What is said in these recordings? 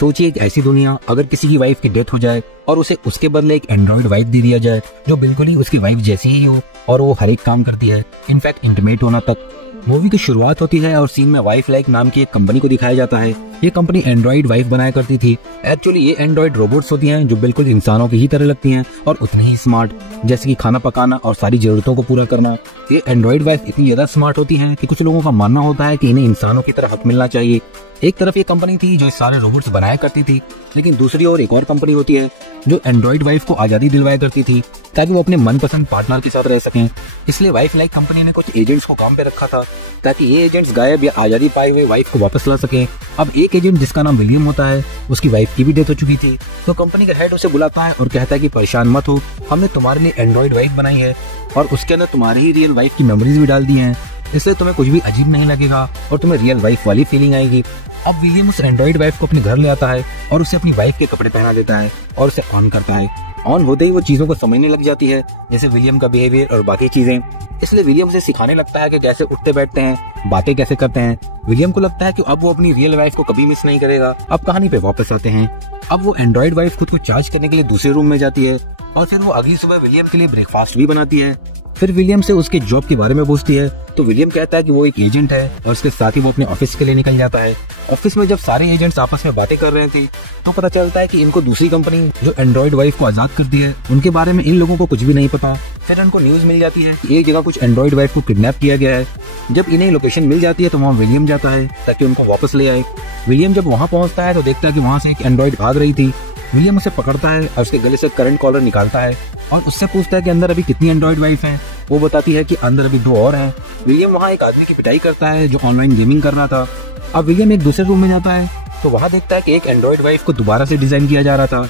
सोचिए एक ऐसी दुनिया, अगर किसी की वाइफ की डेथ हो जाए और उसे उसके बदले एक एंड्रॉइड वाइफ दे दिया जाए जो बिल्कुल ही उसकी वाइफ जैसी ही हो और वो हर एक काम करती है, इनफैक्ट इंटीमेट होना तक। मूवी की शुरुआत होती है और सीन में वाइफ लाइक नाम की एक कंपनी को दिखाया जाता है। ये कंपनी एंड्रॉइड वाइफ बनाया करती थी। एक्चुअली ये एंड्रॉइड रोबोट्स होती हैं जो बिल्कुल इंसानों की ही तरह लगती हैं और उतनी ही स्मार्ट, जैसे कि खाना पकाना और सारी जरूरतों को पूरा करना। ये एंड्रॉइड वाइफ इतनी ज्यादा स्मार्ट होती हैं कि कुछ लोगों का मानना होता है कि इन्हें इंसानों की तरह हक मिलना चाहिए। एक तरफ ये कंपनी थी जो सारे रोबोट्स बनाया करती थी, लेकिन दूसरी ओर एक और कंपनी होती है जो एंड्रॉइड वाइफ को आजादी दिलवाया करती थी ताकि वो अपने मनपसंद पार्टनर के साथ रह सकें। इसलिए वाइफ लाइक कंपनी ने कुछ एजेंट्स को काम पे रखा था ताकि ये एजेंट्स गायब या आजादी पाए हुए वाइफ को वापस ला सकें। अब एक एजेंट जिसका नाम विलियम होता है, उसकी वाइफ की भी डेथ हो चुकी थी, तो कंपनी का हेड उसे बुलाता है और कहता है कि परेशान मत हो, हमने तुम्हारे लिए एंड्रॉइड वाइफ बनाई है और उसके अंदर तुम्हारी ही रियल वाइफ की मेमोरीज भी डाल दी हैं, इसलिए तुम्हें कुछ भी अजीब नहीं लगेगा और तुम्हें रियल वाइफ वाली फीलिंग आएगी। अब विलियम उस एंड्रॉइड वाइफ को अपने घर ले आता है और उसे अपनी वाइफ के कपड़े पहना देता है और उसे ऑन करता है। ऑन होते ही वो चीजों को समझने लग जाती है, जैसे विलियम का बिहेवियर और बाकी चीजें। इसलिए विलियम उसे सिखाने लगता है कि कैसे उठते बैठते हैं, बातें कैसे करते हैं। विलियम को लगता है कि अब वो अपनी रियल वाइफ को कभी मिस नहीं करेगा। अब कहानी पे वापस आते हैं। अब वो एंड्रॉइड वाइफ खुद को चार्ज करने के लिए दूसरे रूम में जाती है और फिर वो अगली सुबह विलियम के लिए ब्रेकफास्ट भी बनाती है। फिर विलियम से उसके जॉब के बारे में पूछती है तो विलियम कहता है कि वो एक एजेंट है और उसके साथ ही वो अपने ऑफिस के लिए निकल जाता है। ऑफिस में जब सारे एजेंट्स आपस में बातें कर रहे थे तो पता चलता है कि इनको दूसरी कंपनी जो एंड्रॉइड वाइफ को आजाद करती है उनके बारे में इन लोगों को कुछ भी नहीं पता। फिर उनको न्यूज मिल जाती है कि एक जगह कुछ एंड्रॉइड वाइफ को किडनैप किया गया है। जब इन्हें लोकेशन मिल जाती है तो वहाँ विलियम जाता है ताकि उनको वापस ले आए। विलियम जब वहाँ पहुँचता है तो देखता है कि वहाँ से एक एंड्रॉइड भाग रही थी। विलियम उसे पकड़ता है और उसके गले से करंट कॉलर निकालता है और उससे पूछता है कि अंदर अभी कितनी एंड्रॉइड वाइफ हैं। वो बताती है कि अंदर अभी 2 और हैं। विलियम वहाँ एक आदमी की पिटाई करता है जो ऑनलाइन गेमिंग कर रहा था। अब विलियम एक दूसरे रूम में जाता है तो वहाँ देखता है कि एक एंड्रॉइड वाइफ को दोबारा से डिजाइन किया जा रहा था।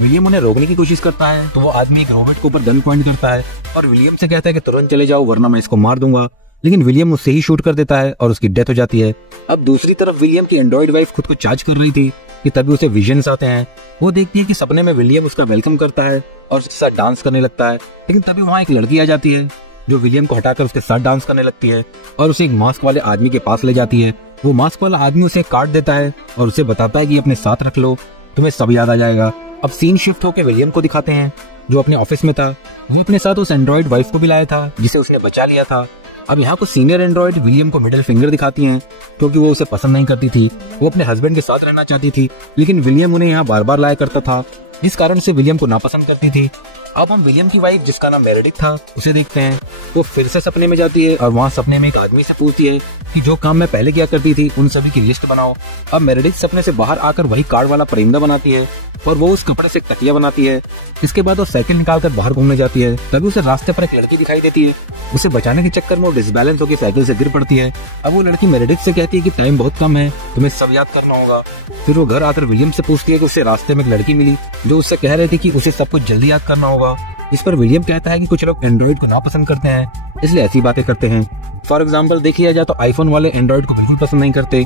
विलियम उन्हें रोकने की कोशिश करता है तो वो आदमी एक रोबोट के ऊपर गन पॉइंट करता है और विलियम से कहता है कि तुरंत चले जाओ वरना मैं इसको मार दूंगा, लेकिन विलियम उससे ही शूट कर देता है और उसकी डेथ हो जाती है। अब दूसरी तरफ विलियम की एंड्रॉइड वाइफ खुद को चार्ज कर रही थी कि तभी उसे विजन्स आते हैं। वो देखती है कि सपने में विलियम उसका वेलकम करता है और उसके साथ डांस करने लगता है, लेकिन तभी वहाँ एक लड़की आ जाती है जो विलियम को हटाकर उसके साथ डांस करने लगती है और उसे एक मास्क वाले आदमी के पास ले जाती है। वो मास्क वाला आदमी उसे कार्ड देता है और उसे बताता है कि अपने साथ रख लो, तुम्हें सब याद आ जाएगा। अब सीन शिफ्ट होकर विलियम को दिखाते हैं जो अपने ऑफिस में था। वो अपने साथ उस एंड्रॉइड वाइफ को भी लाया था जिसे उसने बचा लिया था। अब यहाँ कुछ सीनियर एंड्रॉइड विलियम को मिडिल फिंगर दिखाती हैं क्योंकि वो उसे पसंद नहीं करती थी। वो अपने हस्बैंड के साथ रहना चाहती थी, लेकिन विलियम उन्हें यहाँ बार बार लाया करता था, जिस कारण से विलियम को नापसंद करती थी। अब हम विलियम की वाइफ जिसका नाम मेरेडिथ था उसे देखते हैं। वो फिर से सपने में जाती है और वहाँ सपने में एक आदमी से पूछती है कि जो काम मैं पहले किया करती थी उन सभी की लिस्ट बनाओ। अब मेरेडिथ सपने से बाहर आकर वही कार्ड वाला परिंदा बनाती है और वो उस कपड़े से एक तकिया बनाती है। इसके बाद वो साइकिल निकालकर बाहर घूमने जाती है। तभी उसे रास्ते पर एक लड़की दिखाई देती है। उसे बचाने के चक्कर में वो डिसबैलेंस होकर साइकिल से गिर पड़ती है। अब वो लड़की मेरेडिथ से कहती है कि टाइम बहुत कम है, तुम्हें सब याद करना होगा। फिर वो घर आकर विलियम से पूछती है कि उसे रास्ते में एक लड़की मिली जो उससे कह रही थी कि उसे सब कुछ जल्दी याद करना होगा। इस पर विलियम कहता है कि कुछ लोग एंड्रॉइड को नापसंद करते हैं, इसलिए ऐसी बातें करते हैं। फॉर एग्जाम्पल देख लिया जाए तो आईफोन वाले एंड्रॉइड को बिल्कुल पसंद नहीं करते।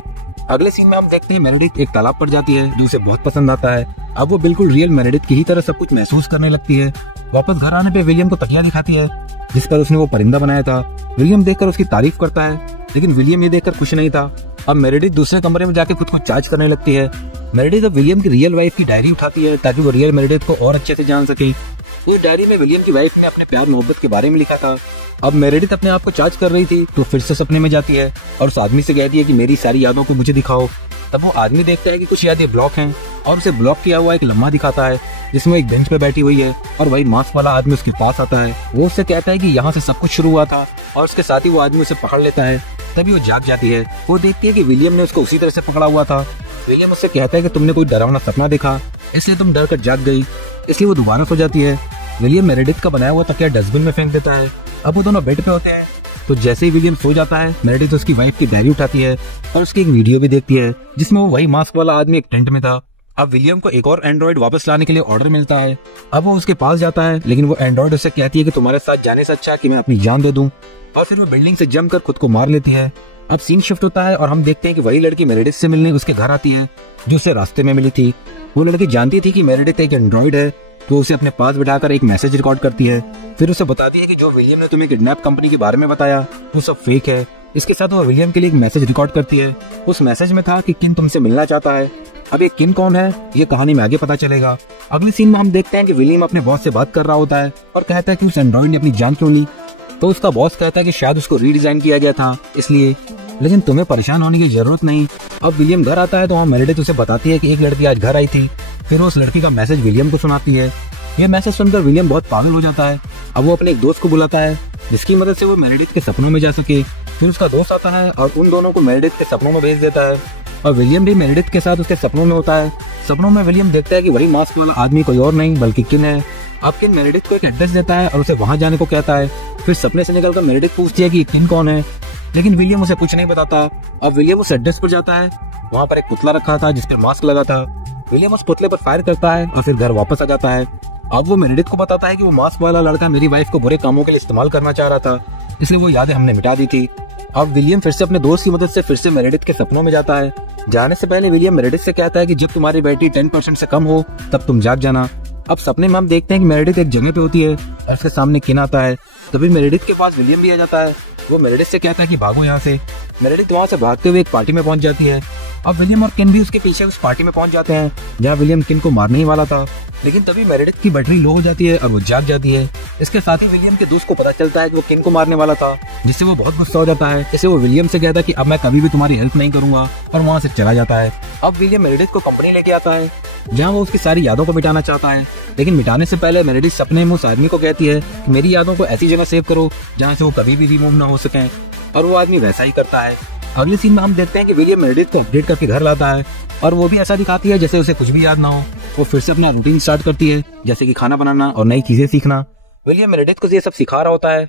अगले सीन में हम देखते हैं मेरेडिथ एक तालाब पर जाती है जो उसे बहुत पसंद आता है। अब वो बिल्कुल रियल मेरेडिथ की ही तरह सब कुछ महसूस करने लगती है। वापस घर आने पे विलियम को तकिया दिखाती है जिस पर उसने वो परिंदा बनाया था। विलियम देखकर उसकी तारीफ करता है, लेकिन विलियम ये देखकर खुश नहीं था। अब मेरेडिथ दूसरे कमरे में जाकर खुद को चार्ज करने लगती है। मेरेडिथ अब विलियम की रियल वाइफ की डायरी उठाती है ताकि वो रियल मेरेडिथ को और अच्छे से जान सके। उस डायरी में विलियम की वाइफ ने अपने प्यार मोहब्बत के बारे में लिखा था। अब मेरेडिथ अपने आप को चार्ज कर रही थी तो फिर से सपने में जाती है और उस आदमी से कहती है कि मेरी सारी यादों को मुझे दिखाओ। तब वो आदमी देखता है कि कुछ यादें ब्लॉक हैं और उसे ब्लॉक किया हुआ एक लम्हा दिखाता है जिसमें एक बेंच पे बैठी हुई है और वही मास्क वाला आदमी उसके पास आता है। वो उससे कहता है कि यहाँ से सब कुछ शुरू हुआ था और उसके साथ ही वो आदमी उसे पकड़ लेता है। तभी वो जाग जाती है। वो देखती है कि विलियम ने उसको उसी तरह से पकड़ा हुआ था। विलियम उससे कहता है कि तुमने कोई डरावना सपना देखा इसलिए तुम डर कर जाग गई, इसलिए वो दोबारा सो जाती है। विलियम मेरेडिथ का बनाया हुआ तकिया डस्टबिन में फेंक देता है। अब वो दोनों बेड पे होते हैं तो जैसे ही विलियम सो जाता है मेरेडिथ उसकी वाइफ की डायरी उठाती है और उसकी एक वीडियो भी देखती है जिसमें वो वही मास्क वाला आदमी एक टेंट में था। अब विलियम को एक और एंड्रॉइड वापस लाने के लिए ऑर्डर मिलता है। अब वो उसके पास जाता है, लेकिन वो एंड्रॉइड उससे कहती है कि तुम्हारे साथ जाने से अच्छा कि मैं अपनी जान दे दूं, और फिर वो बिल्डिंग से जम कर खुद को मार लेती है। अब सीन शिफ्ट होता है और हम देखते हैं कि वही लड़की मेरेडिथ से मिलने उसके घर आती है जो उसे रास्ते में मिली थी। वो लड़की जानती थी कि मेरेडिथ एक एंड्रॉइड है तो उसे अपने पास बिठाकर एक मैसेज रिकॉर्ड करती है। फिर उसे बताती है कि जो विलियम ने तुम्हें किडनैप कंपनी के बारे में बताया वो सब फेक है। इसके साथ वो विलियम के लिए एक मैसेज रिकॉर्ड करती है। उस मैसेज में था कि किन तुमसे मिलना चाहता है अब ये किन कौन है ये कहानी में आगे पता चलेगा। अगली सीन में हम देखते हैं कि विलियम अपने बॉस से बात कर रहा होता है और कहता है कि उस एंड्रॉइड ने अपनी जान क्यों ली। तो उसका बॉस कहता है कि शायद उसको रीडिजाइन किया गया था इसलिए, लेकिन तुम्हें परेशान होने की जरूरत नहीं। अब विलियम घर आता है तो वहाँ मेरेडिथ उसे बताती है कि एक लड़की आज घर आई थी। फिर उस लड़की का मैसेज विलियम को सुनाती है। यह मैसेज सुनकर विलियम बहुत पागल हो जाता है। अब वो अपने एक दोस्त को बुलाता है जिसकी मदद से वो मेरेडिथ के सपनों में जा सके। फिर उसका दोस्त आता है और उन दोनों को मेरेडिथ के सपनों में भेज देता है और विलियम भी मेरेडिथ के साथ उसके सपनों में होता है। सपनों में विलियम देखता है कि वही मास्क वाला आदमी कोई और नहीं बल्कि किन है। अब किन मेरेडिथ को एक एड्रेस देता है और उसे वहां जाने को कहता है। फिर सपने से निकलकर मेरेडिथ पूछती है कि किन कौन है, लेकिन विलियम उसे कुछ नहीं बताता। अब विलियम उस एड्रेस पर जाता है। वहाँ पर एक पुतला रखा था जिस पर मास्क लगा था। विलियम उस पुतले पर फायर करता है और फिर घर वापस आ जाता है। अब वो मेरेडिथ को बताता है कि वो मास्क वाला लड़का मेरी वाइफ को बुरे कामों के लिए इस्तेमाल करना चाह रहा था, इसलिए वो यादें हमने मिटा दी थी। अब विलियम फिर से अपने दोस्त की मदद से फिर से मेरेडिथ के सपनों में जाता है। जाने से पहले विलियम मेरेडिथ से कहता है कि जब तुम्हारी बैटरी 10% से कम हो तब तुम जाग जाना। अब सपने में हम देखते हैं कि मेरेडिथ एक जगह पे होती है और उसके सामने किन आता है। तभी मेरेडिथ के पास विलियम भी आ जाता है। वो मेरेडिथ से कहता है कि भागो यहाँ से। मेरेडिथ वहाँ से भागते हुए एक पार्टी में पहुंच जाती है। अब विलियम और किन भी उसके पीछे उस पार्टी में पहुंच जाते हैं जहाँ विलियम किन को मारने ही वाला था, लेकिन तभी मेरेडिथ की बैटरी लो हो जाती है और वो जाग जाती है। इसके साथ ही विलियम के दोस्त को पता चलता है कि वो किन को मारने वाला था, जिससे वो बहुत गुस्सा हो जाता है। इससे वो विलियम से कहता है कि अब मैं कभी भी तुम्हारी हेल्प नहीं करूंगा और वहाँ से चला जाता है। अब विलियम मेरेडिथ को कंपनी लेके आता है जहाँ वो उसकी सारी यादों को मिटाना चाहता है, लेकिन मिटाने से पहले मेरेडिथ सपने में उस आदमी को कहती है कि मेरी यादों को ऐसी जगह सेव करो जहाँ से वो कभी भी रिमूव ना हो सके, और वो आदमी वैसा ही करता है। अगले सीन में हम देखते हैं कि विलियम मेरेडिथ को अपडेट करके घर लाता है और वो भी ऐसा दिखाती है जैसे उसे कुछ भी याद ना हो। वो फिर से अपना रूटीन स्टार्ट करती है, जैसे कि खाना बनाना और नई चीजें सीखना। विलियम मेरेडिथ को ये सब सिखा रहा होता है।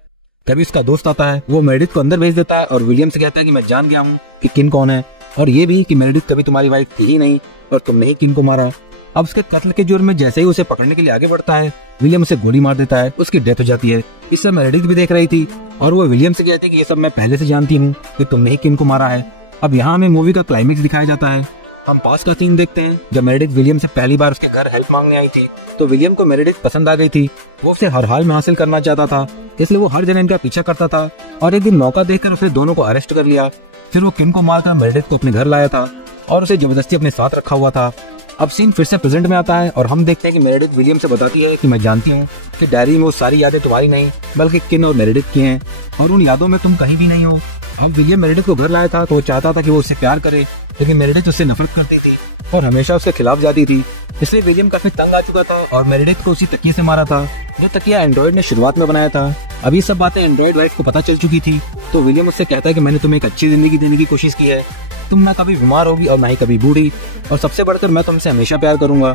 तभी उसका दोस्त आता है। वो मेरेडिथ को अंदर भेज देता है और विलियम से कहता है कि मैं जान गया हूँ कि किन कौन है, और ये भी कि मेरेडिथ कभी तुम्हारी वाइफ थी ही नहीं और तुमने ही किन को मारा। अब उसके कत्ल के जुर्म में जैसे ही उसे पकड़ने के लिए आगे बढ़ता है, विलियम उसे गोली मार देता है। उसकी डेथ हो जाती है। इस सब मेरेडिथ भी देख रही थी और वो विलियम से कहती है कि ये सब मैं पहले से जानती हूँ कि तुमने ही किन को मारा है। अब यहाँ हमें मूवी का क्लाइमेक्स दिखाया जाता है। हम पास का सीन देखते हैं जब मेरेडिथ विलियम से पहली बार उसके घर हेल्प मांगने आई थी। तो विलियम को मेरेडिथ पसंद आ गई थी। वो उसे हर हाल में हासिल करना चाहता था, इसलिए वो हर जगह इनका पीछा करता था, और एक दिन मौका देखकर उसने दोनों को अरेस्ट कर लिया। फिर वो किन को मारकर मेरेडिथ को अपने घर लाया था और उसे जबरदस्ती अपने साथ रखा हुआ था। अब सीन फिर से प्रेजेंट में आता है और हम देखते हैं कि मेरेडिथ विलियम से बताती है कि मैं जानती हूँ कि डायरी में वो सारी यादें तुम्हारी नहीं बल्कि किन और मेरेडिथ की हैं, और उन यादों में तुम कहीं भी नहीं हो। अब विलियम मेरेडिथ को घर लाया था तो वो चाहता था कि वो उससे प्यार करे, लेकिन मेरेडिथ उससे नफरत करती थी और हमेशा उसके खिलाफ जाती थी। इसलिए विलियम काफी तंग आ चुका था और मेरेडिथ को उसी तकिए से मारा था जो तकिया एंड्रॉइड ने शुरुआत में बनाया था। अब ये सब बातें एंड्रॉइड वाइफ को पता चल चुकी थी, तो विलियम उससे कहता है कि मैंने तुम्हें एक अच्छी जिंदगी देने की कोशिश की है। तुम ना कभी बीमार होगी और ना ही कभी बूढ़ी, और सबसे बढ़कर मैं तुमसे हमेशा प्यार करूंगा।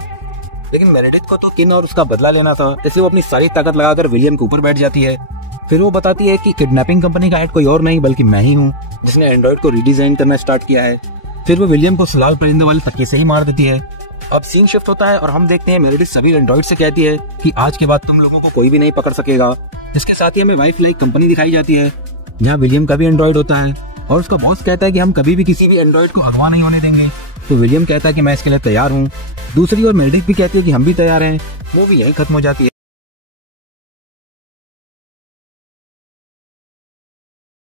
लेकिन मेरेडिथ को तो किन और उसका बदला लेना था, इसलिए वो अपनी सारी ताकत लगाकर विलियम के ऊपर बैठ जाती है। फिर वो बताती है कि किडनैपिंग कंपनी का हेड कोई और नहीं बल्कि मैं ही हूँ जिसने एंड्रॉइड को रीडिजाइन करना स्टार्ट किया है। फिर वो विलियम को सुलाल परिंदे वाले तकिए से ही मार देती है। अब सीन शिफ्ट होता है और हम देखते हैं मेरेडिथ सभी एंड्रॉइड से कहती है कि आज के बाद तुम लोगों को कोई भी नहीं पकड़ सकेगा। इसके साथ ही हमें वाइफ लाइक कंपनी दिखाई जाती है जहाँ विलियम का भी एंड्रॉइड होता है, और उसका बॉस कहता है कि हम कभी भी किसी भी एंड्रॉइड को अगवा नहीं होने देंगे। तो विलियम कहता है कि मैं इसके लिए तैयार हूँ। दूसरी ओर मेरेडिथ भी कहती है कि हम भी तैयार हैं। मूवी यहीं खत्म हो जाती है।